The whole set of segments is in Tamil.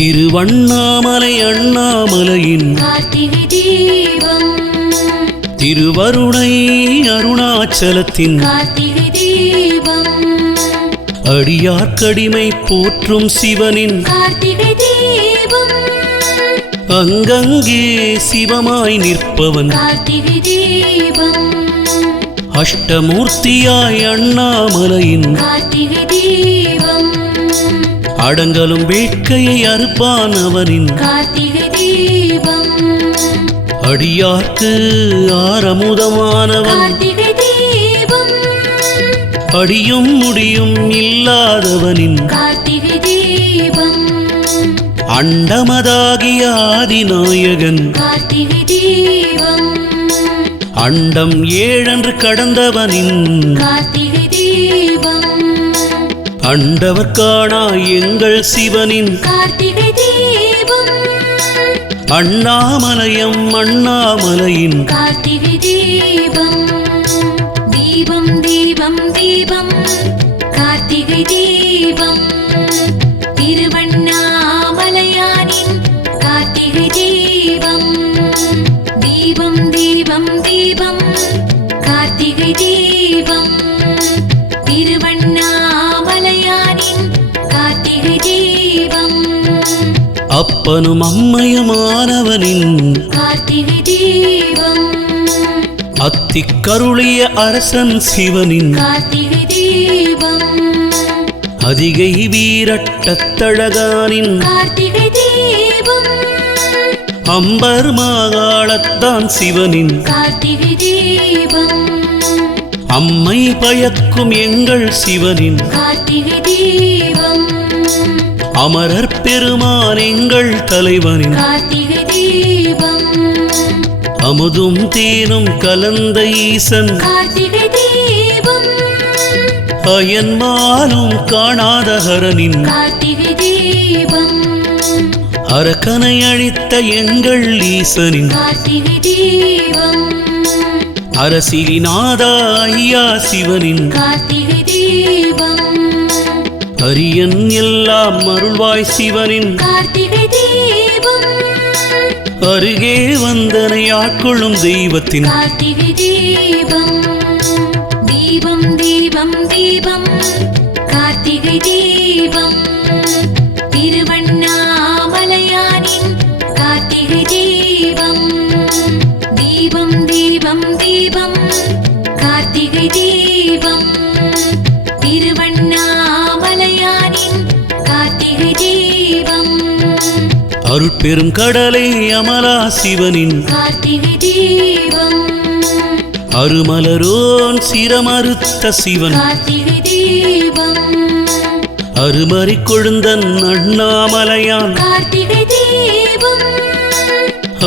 திருவண்ணாமலை அண்ணாமலையின் திருவருணை அருணாச்சலத்தின் அடியார்க்கடிமை போற்றும் சிவனின் அங்கங்கே சிவமாய் நிற்பவன் அஷ்டமூர்த்தியாய் அண்ணாமலையின் அடங்கலும் வேட்கையை அறுப்பான் அவனின் கார்த்திகை தீபம். அடியார்க்கு ஆரமுதமானவன். அடியும் முடியும் இல்லாதவனின் கார்த்திகை தீபம். அண்டமதாகிய ஆதிநாயகன். கார்த்திகை தீபம். அண்டம் ஏழென்று கடந்தவனின். கார்த்திகை தீபம். அண்டவர் காணா எங்கள் சிவனின் கார்த்திகை தீபம். அண்ணாமலையம் அண்ணாமலையின் கார்த்திகை தீபம். தீபம் தீபம் தீபம். கார்த்திகை தீபம். திருவண்ணாமலையானின் கார்த்திகை தீபம். தீபம் தீபம் தீபம். கார்த்திகை தீபம். திருவண்ணாமலையானின் அப்பனும் அம்மையுமானவனின் கார்த்திகை தீபம். அத்திக்கருளிய அரசன் சிவனின் கார்த்திகை தீபம். அதிகை வீரட்டத்தழகானின் கார்த்திகை தீபம். அம்பர் மாகாளத்தான் சிவனின் கார்த்திகை தீபம். அம்மை பயக்கும் எங்கள் சிவனின் கார்த்திகை தீபம். அமரர் பெருமான் எங்கள் தலைவனின் கார்த்திகை தீபம். அமுதும் தேனும் கலந்த ஈசன் கார்த்திகை தீபம். அயன்மாலும் காணாத ஹரனின் கார்த்திகை தீபம். அரக்கனை அழித்த எங்கள் ஈசனின் கார்த்திகை தீபம். அரசிலிநாதா ஐயா சிவனின் கார்த்திகை தீபம். அரியன் எல்லாம் அருள்வாய் சிவனின் கார்த்திகை தீபம். அருகே வந்தனை ஆட்கொள்ளும் தெய்வத்தின் கார்த்திகை தீபம். தீபம் தீபம் தீபம். கார்த்திகை தீபம். திருவண்ணாமலையானின் கார்த்திகை தீபம். தீபம் தீபம் தீபம். கார்த்திகை தீபம். திருவண்ணாமலையானின் அருட்பெரும் கடலே அமலா சிவனின் அருமலரோன் சிரமறுத்த சிவன் அருமறி கொழுந்தன் அண்ணாமலையான்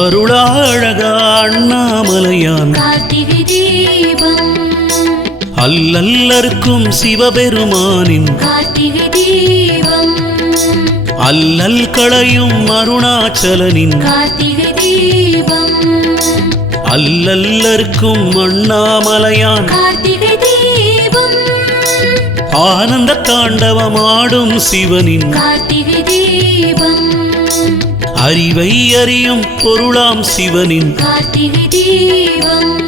அருளாழகா அண்ணாமலையான் அல்லல்லருக்கும் சிவபெருமானின் கார்த்திகை தீபம். அல்லல் களையும் அருணாச்சலனின் கார்த்திகை தீபம். அல்லல்லருக்கும் அண்ணாமலையான் கார்த்திகை தீபம். ஆனந்த தாண்டவமாடும் சிவனின் கார்த்திகை தீபம். அறிவை அறியும் பொருளாம் சிவனின் கார்த்திகை தீபம்.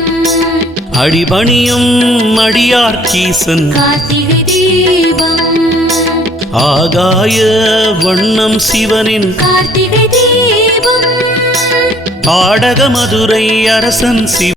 அடிபணியும் அடியார்கீசன் கார்த்திகை தீபம். ஆகாய வண்ணம் சிவனின் கார்த்திகை தீபம். ஆடக மதுரை அரசன் சிவ